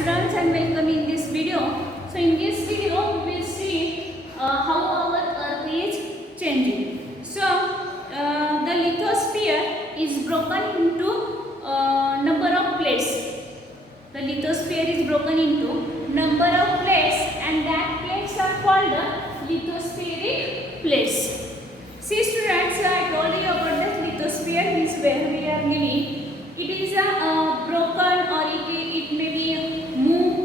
students and welcome in this video. So in this video we will see how our earth is changing. So the lithosphere is broken into number of plates. The lithosphere is broken into number of plates and that plates are called lithospheric plates. See students, I told you about the lithosphere is where we are living. It is broken or it may be moved.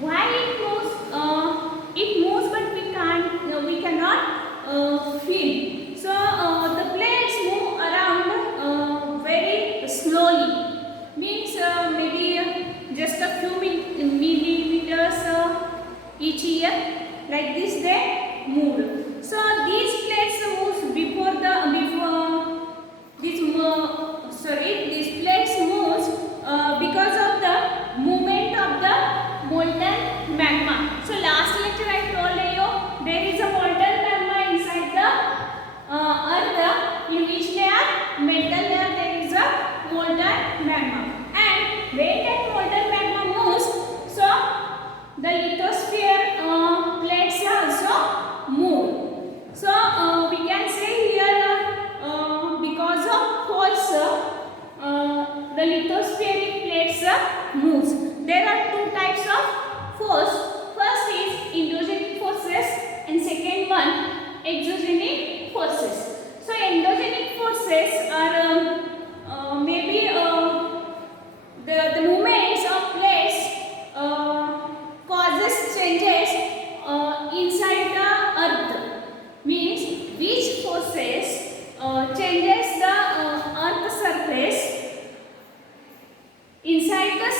Why it moves? It moves, but we cannot feel. So the plates move around very slowly. Means maybe just a few millimeters each year. Like this they move. So these plates moves before these plates moves because of the movement of the molten magma. So last lecture I told you there is a molten magma inside the earth in which layer? Metal layer there is a molten magma. And when that molten magma moves, so the lithosphere plates also move. So we can say here because of force the lithospheric plates moves. There are two types of force. First is endogenic forces and second one exogenic forces. So endogenic forces are maybe the movements of plates causes changes inside the earth. Means which forces changes the earth surface inside the earth.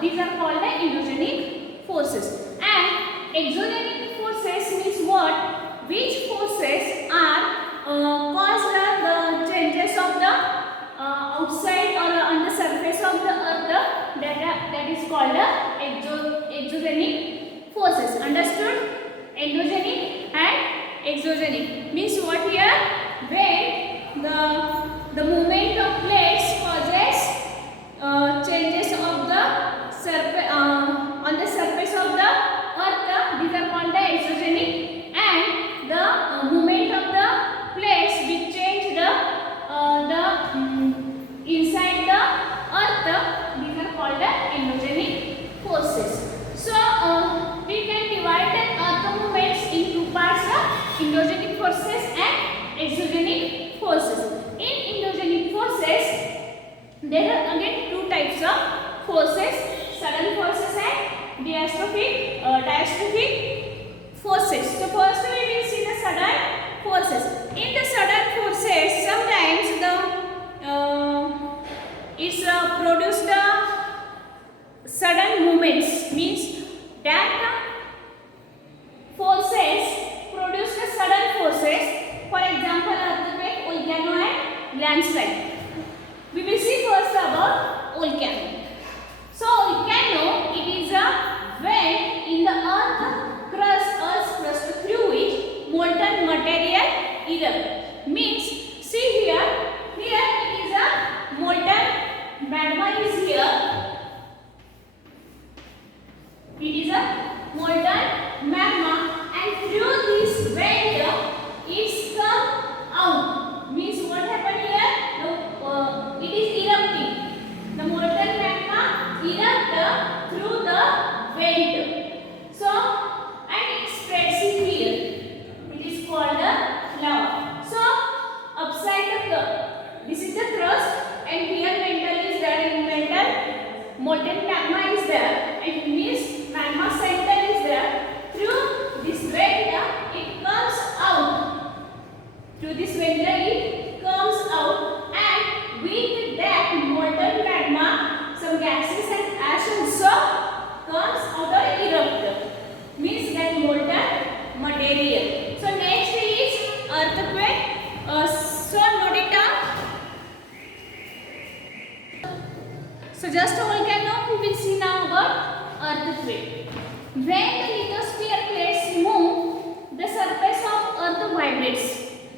These are called the endogenic forces. And exogenic forces means what? Which forces are caused the changes of the outside or on the surface of the earth, that is called the exogenic forces. Understood? Endogenic and exogenic means what here? When the movement of plates causes changes of the surface on the surface of the earth, these are called the exogenic, and the movement of the plates which change the inside the earth, these are called the endogenic forces. So we can divide the earth movements in two parts: endogenic forces and exogenic forces. In endogenic forces, there are again two types of forces: sudden forces and diastrophic forces. So first we will see the sudden forces. In the sudden forces, sometimes produce the sudden movements. Means that forces produce the sudden forces. For example, earthquake, volcano and landslide. We will see first about volcano. So volcano, it is when in the earth's crust through which molten material erupts. Means see here it is a molten magma is here. It is a molten magma, and through this vent it's come out. Means what happened here? It is erupting. The molten magma erupts through the vent. So, and it spreads here. It is called the lava. So, upside this is the crust, and here mantle is there. In mantle, molten magma is there, and means magma center is there. Through this vent, it comes out. Through this vent, it comes out, and with that molten magma, some gases and ash also comes out or erupt. Means that molten material. So next is earthquake. So note it down. So just a volcano, we will see now about earthquake. When the lithosphere plates move, the surface of earth vibrates.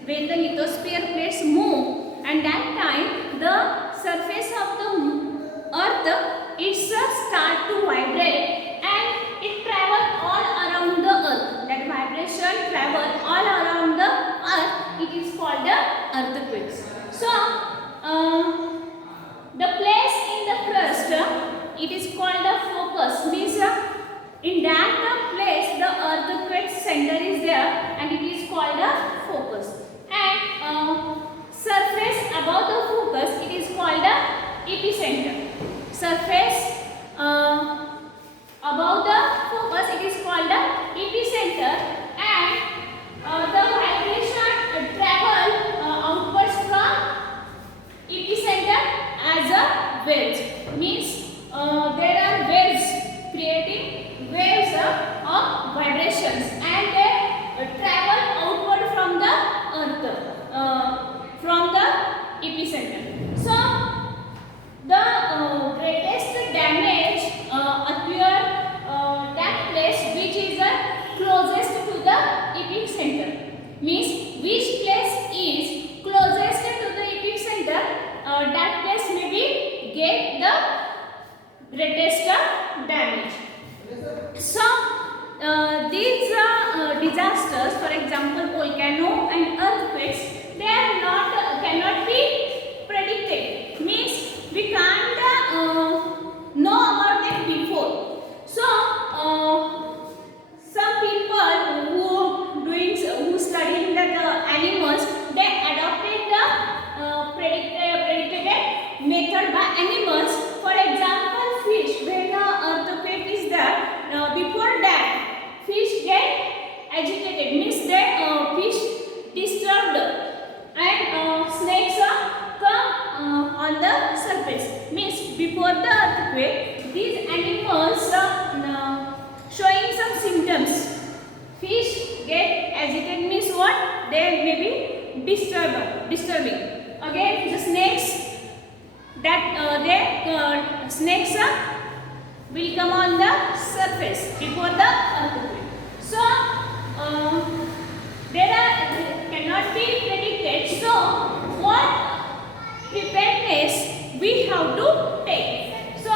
When the lithosphere plates move, and that time the surface of the get the greatest damage. So these disasters, for example volcano and earthquakes, they are not cannot be predicted, means we can't know about them before. So some people who studying the animals, they adopted the predicted method by animals. For example fish, when the earthquake is there, before that fish get agitated, means that fish disturbed, and snakes come on the surface, means before the earthquake these animals showing some symptoms. Fish get agitated means what? They may be disturbing. Again the snakes, that snakes will come on the surface before the earthquake. So cannot be predicted. So what preparedness we have to take? So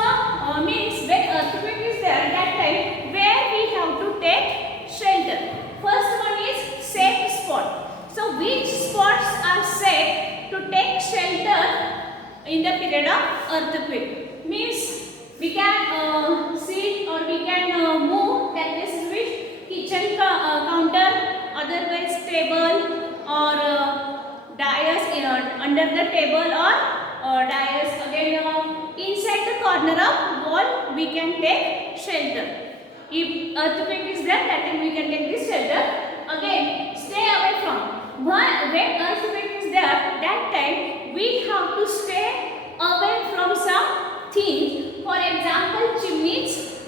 means when earthquake is there, that time where we have to take shelter. First one is safe spot. So which spots are safe to take shelter in the period of earthquake? Means we can sit or we can move. That is which kitchen counter, otherwise table or dais under the table or dais. Again inside the corner of wall we can take shelter. If earthquake is there, that time we can take this shelter. Again stay away from. When earthquake is there, that time we have to stay away from some things. For example chimneys,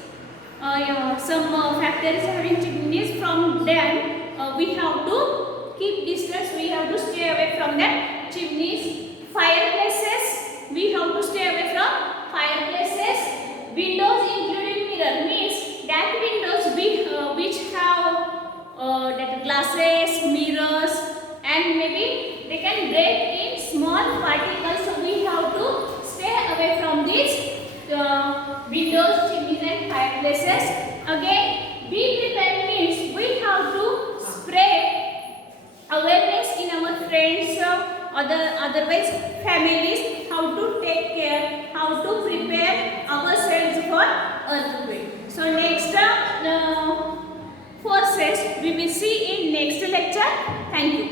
some factories having chimneys, from them we have to keep distance, we have to stay away from that chimneys. Fireplaces, we have to stay away from fireplaces. Windows including mirror, means that windows which have that glasses, mirrors, and maybe they can break in small particles, so we have to stay away from these windows, chimneys and fireplaces. Again be prepared means we have to spread awareness in our friends, otherwise families, how to take care, how to prepare ourselves for earthquake. So next forces we will see in next lecture. Thank you.